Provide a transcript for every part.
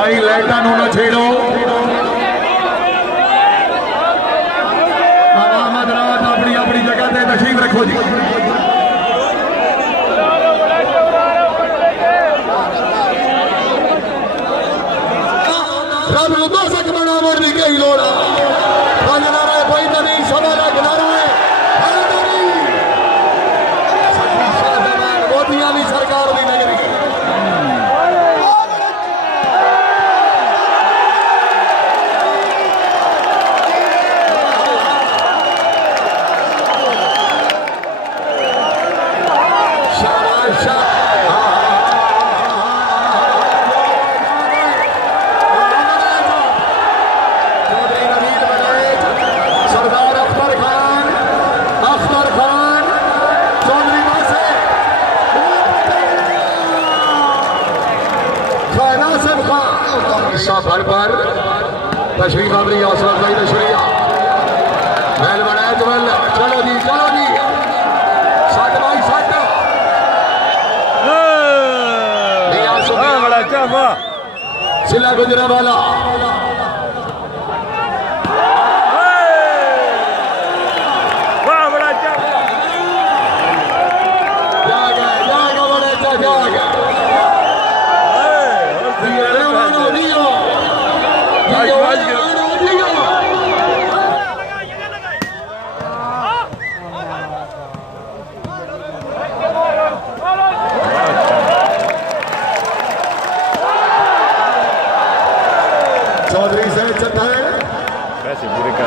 भाई लाइटा नू ना छेड़ो। आवाम रात अपनी अपनी जगह पे तशरीफ रखो जी। रब को दो सक बनावर दी कई लोड़ा खाना में कोई नहीं सवा का किनारा है मोतियां भी सरकार भी नगरी भर पर तशरीफ अपनी हौसला अफजाई का शुक्रिया। महल बनाया जमल चलो जी सट भाई सट बड़ा चाफा सिला गुजरा वाला बड़ा चाफा जाएगा बड़े जाएगा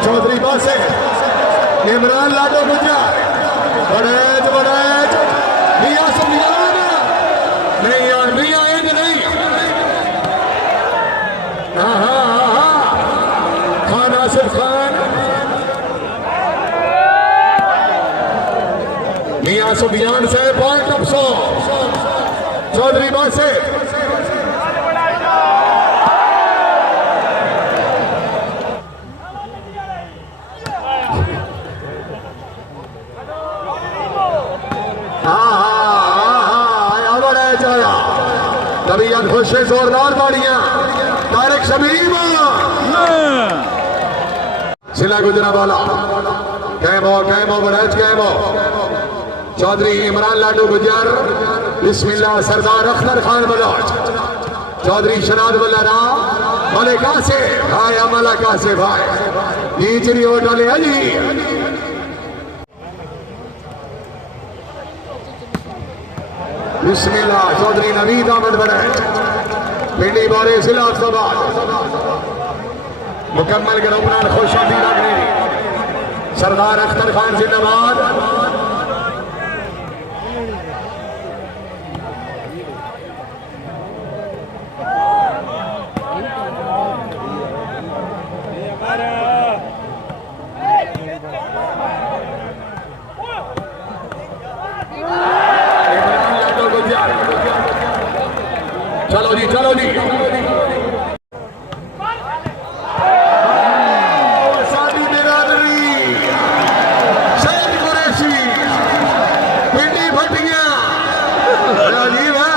चौधरी बासे इमरान लाडो गुजर बड़ेज मियां सुफियान नहीं यार मियां इंज नहीं खान आसिफ खान मियां सुफियान से पॉइंट ऑफ 100 चौधरी बासे तबीयत खुश है जोरदार बाड़ियां तारिक शमीम जिला गुजरावाला कैमो वड़ाइच कैमो चौधरी इमरान लाडो गुजर बिस्मिल्लाह सरदार अख्तर खान बलोच चौधरी शनाद वल्लारा मलिका से भाई अमलका से भाई नीचरी होटल है जी बिस्मिल्लाह चौधरी नवीद अहमद वड़ाइच पिंडी बारे जिला मुकम्मल ग्रुपनान खुशाबी लगने सरदार अख्तर खान जिंदाबाद चलो जी साडी बिरादरी शेख कुरैशी पिंडी भटियां राजीव है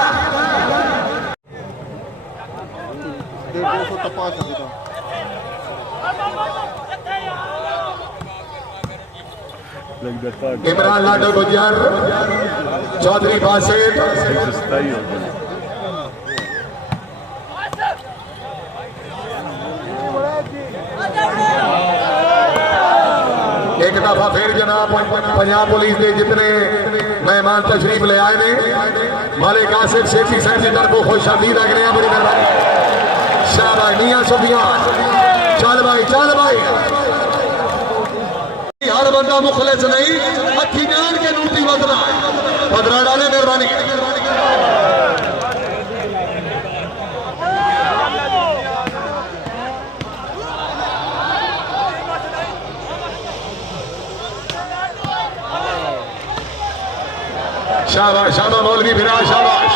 इमरान लाडो गुजर चौधरी बासेत एक दफा फिर जनाब पंजाब पुलिस के जितने मेहमान तशरीफ ले आए ने मालिक आसिफ सेठी साहब की तरफ खुश आमदीद रख रहे हैं बड़ी मेहरबानी शाबाश मियां सुफियान चल भाई हर बंदा मुखलिस नहीं अखी जान के नूती बदला पदरा डाले मेहरबानी शाबाश शाबाश मौलवी फिरा शाबाश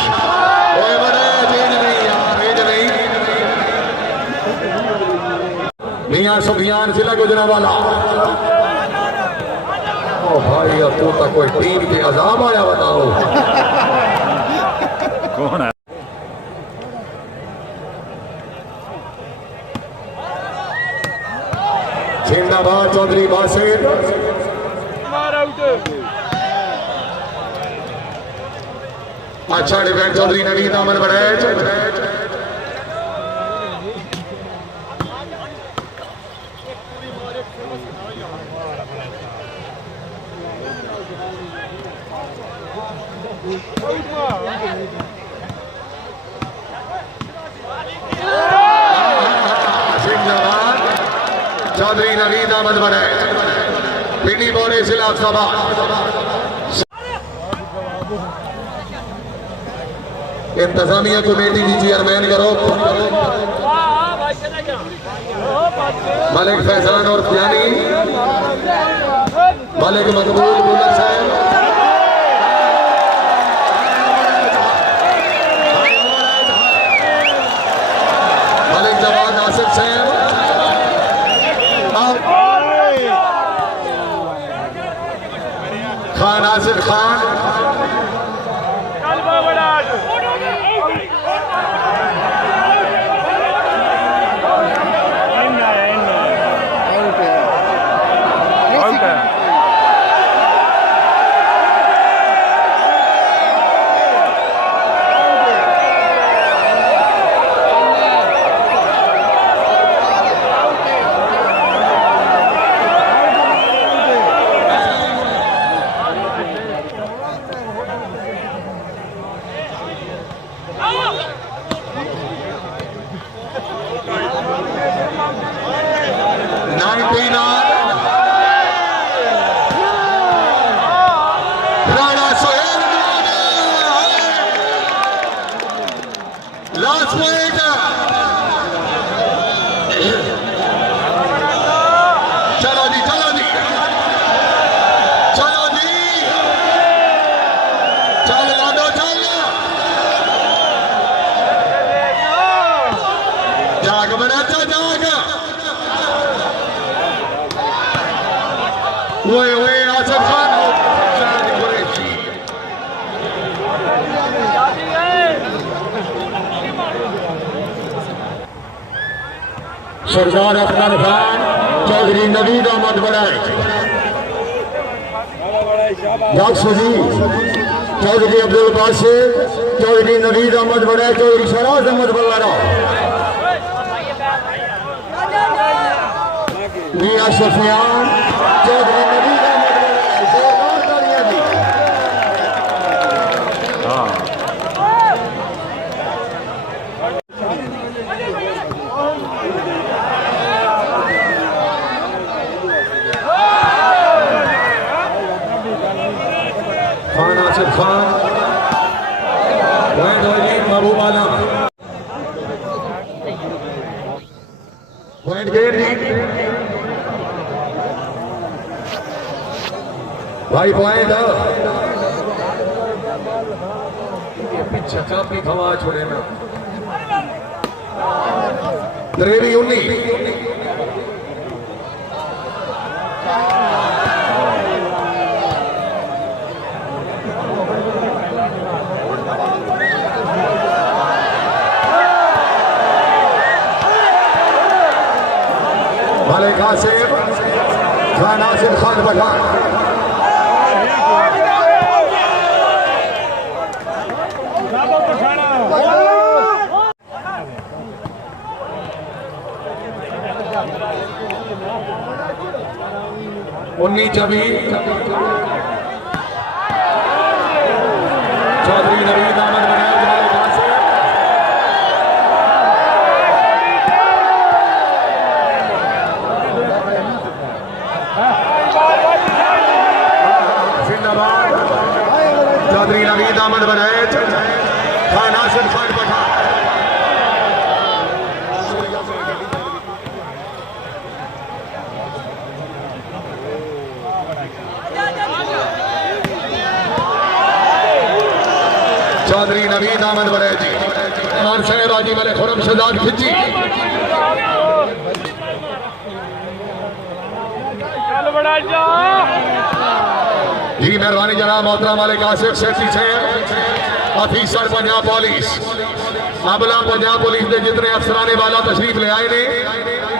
ओए बड़े तेज नहीं यार तेज नहीं मियां सुफियान जिला गुजरावाला ओ भाई अब तू तक कोई टीम के अजाब आया बताओ कौन है चौधरी बासित अच्छा डिफेंस चौधरी नवीद अहमद वड़ैच चौधरी नवीद अहमद वड़ैच पिंडी बोरे जिला अख्तार इंतजामिया कमेटी की चेयरमैन करो मलिक फैजान और यानी मलिक मकबूल बुलर साहब मलिक जवाद आसिफ साहब खान आसिफ खान सरदार अख्तर खान चौधरी नवीद अहमद वड़ाइच चौधरी अब्दुल बासित चौधरी नवीद अहमद वड़ाइच चौधरी शराज अहमद बल्लारा मियां सफियान चौधरी नवीद अहमद वड़ाइच जोरदार तालियां दी खान आसिफ खान पॉइंट होगी महबूब आलम पॉइंट गेट भाई पॉइंट पीछे काफी खवा छोड़े ना त्रेवी 19 मलिक आसिफ खान आसिफ खान पठान उन्नी चौधरी नवीद अहमद चौधरी नवीद अहमद वड़ैच खान आसिफ खान पठान चौधरी नवीद अहमद वड़ैच और शहबाजी वाले खुरम शहजाद खिची जी मेहरबानी जनाब मोहतरम मालिक आसिफ सेठी से ऑफिसर पंजाब पुलिस अबला पंजाब पुलिस के जितने अफसराने वाला तशरीफ ले आए ने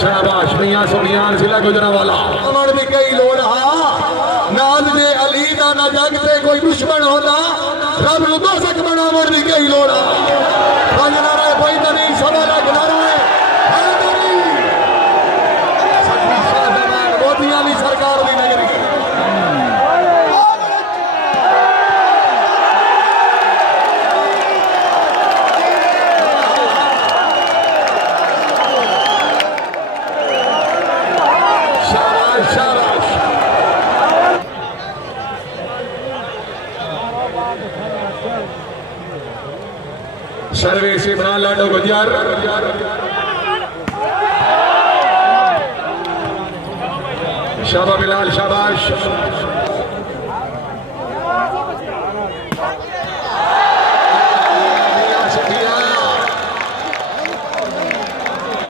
शाबाश मियां सुनियान जिला गुजरांवाला अमर भी कई लोड़ हा नाल जे अली दा ना जग ते कोई दुश्मन होता रब नु दोसक बनावर भी कई लोड़ हा पंजना रे कोई नहीं सवा लाख नारा है हैदरी सच्ची शाहजहां मोदी वाली सरकार दी नगरी सर्विस इमरान लाडो गुजर शाबाश बिलाल शाबाश